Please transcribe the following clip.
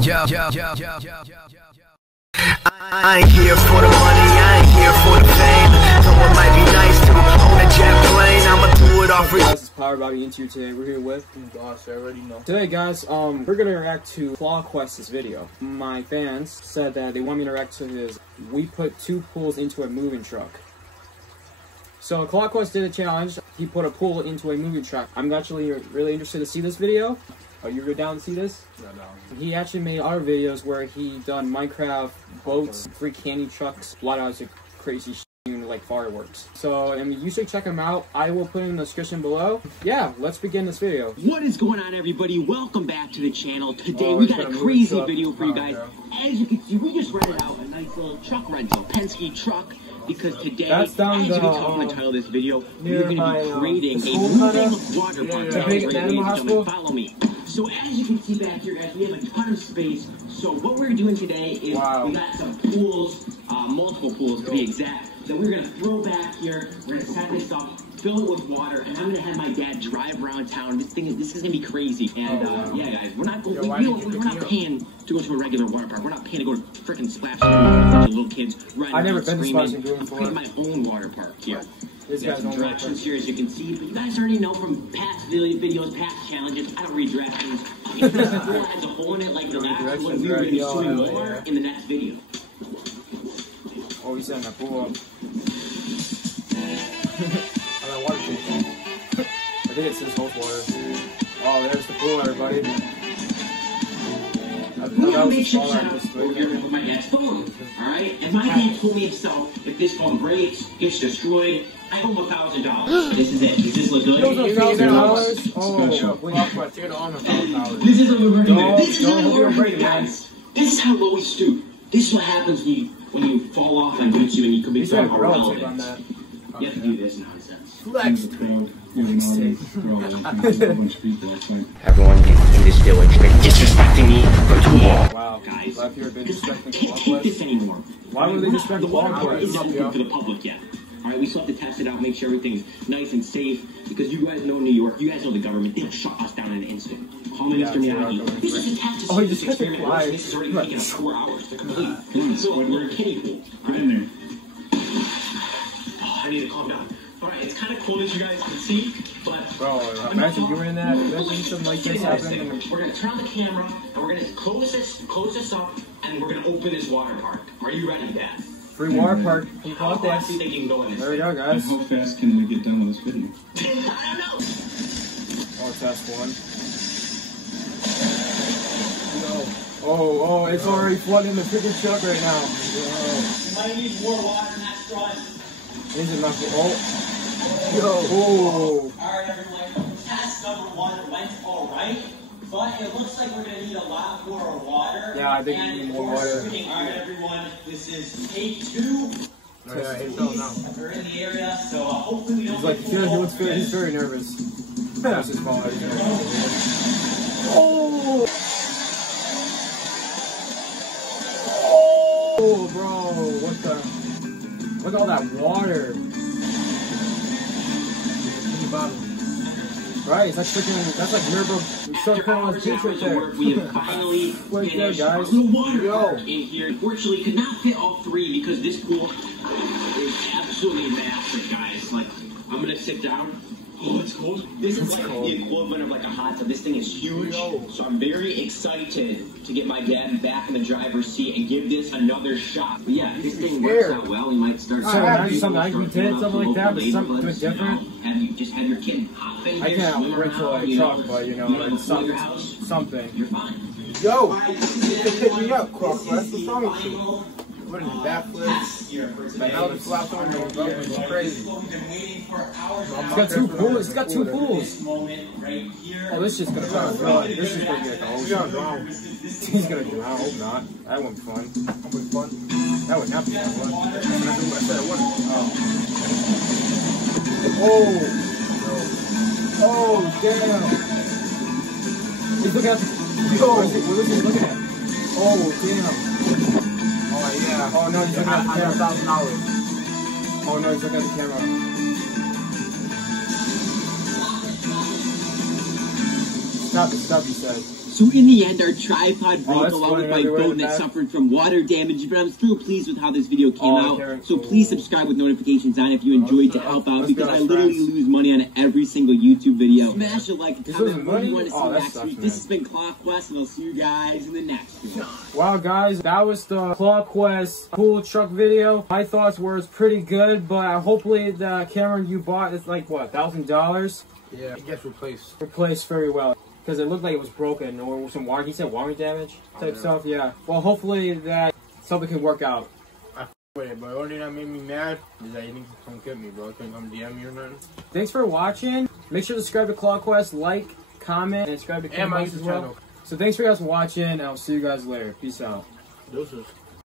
I ain't here for the money, I ain't here for the fame. Though it might be nice to own a jet plane, I'ma do it all for you. Guys, it's DarkBob into today. We're here with Gosh, I already know. Today, guys, we're gonna react to Clawquest's video. My fans said that they want me to react to his "We put 2 pools into a moving truck." So Clawquest did a challenge. He put a pool into a moving truck. I'm actually really interested to see this video. Are you down to see this? Yeah, no. He actually made other videos where he done Minecraft boats, free candy trucks, a lot of crazy shit, like fireworks. So, and you should check him out. I will put it in the description below. Yeah, let's begin this video. What is going on, everybody? Welcome back to the channel. Today we got a crazy video for you guys. As you can see, we just rented out a nice little truck rental, Penske truck. Because today, as you can tell from the title of this video, we're going to be creating a moving water park. Follow me. So as you can see back here, guys, we have a ton of space. So what we're doing today is we got some pools, multiple pools to be exact, that we're going to throw back here. We're going to set this up, fill it with water, and I'm going to have my dad drive around town. This is going to be crazy. And yeah, guys, we're not paying to go to a regular water park. We're not paying to go to freaking Splash Zone with a bunch of little kids running I've never around been to Splash screaming. Zone before. I'm my own water park here. This guy's There's directions here, as you can see, but you guys already know from past videos, past challenges, I don't read directions. If this pool has a hole in it like the last one, we're going to be showing more in the next video. Oh, he's setting that pool up. I got water treatment. I think it's his host water. Oh, there's the pool, everybody. We have to make sure to with my dad's phone, alright? And my dad told me himself, if this phone breaks, gets destroyed, I owe him $1,000. This is it. Does this look good? $1,000? Oh, this is what we're doing. This is how we're doing, guys. This is how low we stoop. This is what happens when you fall off on YouTube and you commit to irrelevant. You have to do this nonsense. Flex. Everyone in this village been disrespecting me for too long. Wow, guys, I've here been disrespecting can't take this anymore. Why would they disrespect the water park Clawquest? isn't open for the public yet. Alright, we still have to test it out, make sure everything's nice and safe. Because you guys know New York, you guys know the government, they'll shut us down in an instant. Call me Mr. Miyagi. This is a test to see this experiment works. This is already taking us 4 hours to complete. So we're a kiddie pool. I'm in there. Oh, I need to calm down. Alright, it's kind of cool as you guys can see, but... Bro, imagine you were in that, imagine something like this happening. We're going to turn on the camera, and we're going to close this up, and we're going to open this water park. Are you ready, Dad? Free water park from Clawquest. Do you think you can go in this? There we go, guys. How fast can we get done with this video? I don't know. Oh, test one. Oh, it's already flooding the freaking truck right now. You might need more water in that straw. Is it not? Oh. Alright, everyone. Test number 1 went alright, but it looks like we're going to need a lot more water. Yeah, I think we need more water. Alright, everyone. This is take 2. We're in the area, so hopefully we don't. He's like, he's very nervous. That's his fault. Oh, bro, what the? Look at all that water. Right, that's like Miracle. So cool on the beach right there. We have finally right there, guys. Water in here. Unfortunately, could not fit all 3 because this pool is absolutely massive, guys. Like, I'm gonna sit down. Oh, it's cold. This is like the equivalent of like a hot tub. This thing is huge. So I'm very excited to get my dad back in the driver's seat and give this another shot. But yeah, if this thing works out well, we might start something like that, but something different. Just have your kid hop in. I can't rental a truck, but you know, it's something. You're fine. Yo, you can pick me up, Clawquest. What's wrong with you? What is backflips? Like how the flap on your boat is crazy. It's got 2 pools. It's got 2 pools. Oh, this shit's gonna drown. This is gonna get the whole shit. He's gonna drown. I hope not. That wouldn't be fun. That would be fun. That would not be fun. Oh, damn. He's looking at the... Yo, what is he looking at? Oh, damn. Oh, yeah. Oh, no, he's looking at the camera. $1,000. Oh, no, he's looking at the camera. Stop, you said. So in the end, our tripod broke that's along with my funny, phone that suffered from water damage, but I'm still pleased with how this video came out. So please subscribe with notifications on if you enjoyed to help out, because I literally lose money on every single YouTube video. Smash a like and comment what you want to see next week. This has been Claw Quest, and I'll see you guys in the next video. Wow, guys, that was the Claw Quest cool truck video. My thoughts were it's pretty good, but hopefully the camera you bought is like, what, $1,000? Yeah, it gets replaced. Replaced very well. Because it looked like it was broken, or some water, he said water damage type stuff, yeah. Well, hopefully that something can work out. I with it, but the only thing that made me mad is that you didn't come get me, bro. Couldn't come DM me or nothing. Thanks for watching. Make sure to subscribe to Claw Quest, like, comment, and subscribe to my as well. channel. So thanks for you guys watching, and I'll see you guys later. Peace out. Deuces.